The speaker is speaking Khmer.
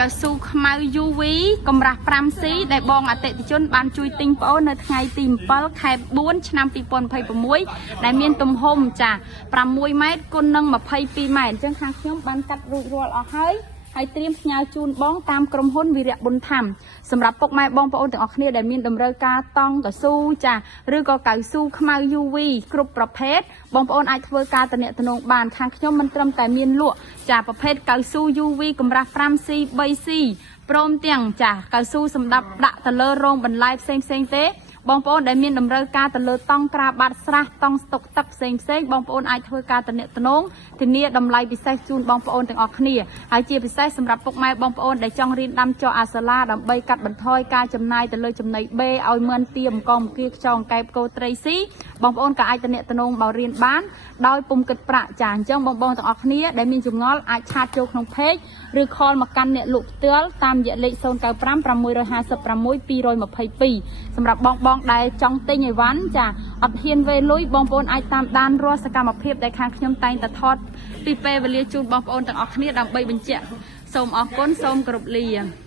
កៅស៊ូខ្មៅ UV កម្រាស់ 5C ដែលបងអតិថិជនបានជួយទិញប្អូននៅថ្ងៃទី 7 ខែ 4 ឆ្នាំ 2026 ដែលមានទំហំចា6 ម៉ែត្រគុណនឹង 22 ម៉ែត្រអញ្ចឹងខាងខ្ញុំបានកាត់រួចរាល់អស់ហើយត្រៀមផ្ញើជូនបងតាមក្រុមហ៊ុនវិរៈប៊ុនធម្មសម្រាប់ពុកម៉ែបងប្អូនទាំងអស់គ្នាដែលមានតម្រូវការតង់កៅស៊ូចាឬក៏កៅស៊ូខ្មៅ UV គ្រប់ប្រភេទបងប្អូនអាចធ្វើការទំនាក់ទំនងបានខាងខ្ញុំមិនត្រឹមតែមានលក់ចាប្រភេទកៅស៊ូ UV កម្រាស់ 5C 3C ព្រមទាំងចាកៅស៊ូសម្រាប់ដាក់ទៅលើរោងបន្លែផ្សេងទេបងប្អូនដែលមានតម្រូវការទៅលើតង់ក្រាបាត់ស្រះតង់ស្តុកទឹកផ្សេងបងប្អូនអាចធ្វើការទំនាក់ទំនងធានាតម្លៃពិសេសជូនបងប្អូនទាំងអស់គ្នាហើយជាពិសេសសម្រាប់ពុកម៉ែបងប្អូនដែលចង់រៀនដាំចុះអាសាឡាដើម្បីកាត់បន្ថយការចំណាយទៅលើចំណីបេឲ្យមឿនទាបង្កងគៀខ្យងកែបគោត្រីស៊ីបងប្អូនក៏អាចទំនាក់ទំនងមករៀនបានដោយពុំគិតប្រាក់ចាអញ្ចឹងបងប្អូនទាំងអស់គ្នាដែលមានចម្ងល់អាចឆាតចូលក្នុង page ឬ call មកកាន់អ្នកលក់ផ្ទាល់តាមរយៈលេខ 095 656 222 សម្រាប់បងដែលចង់ទិញអីវ៉ាន់ចាអត់ហ៊ានវេលុយបងប្អូនអាចតាមដានរាល់សកម្មភាពដែលខាងខ្ញុំតែងតែថតពីពេលវេលាជូនបងប្អូនទាំងអស់គ្នាដើម្បីបញ្ជាក់សូមអរគុណសូមគោរពលា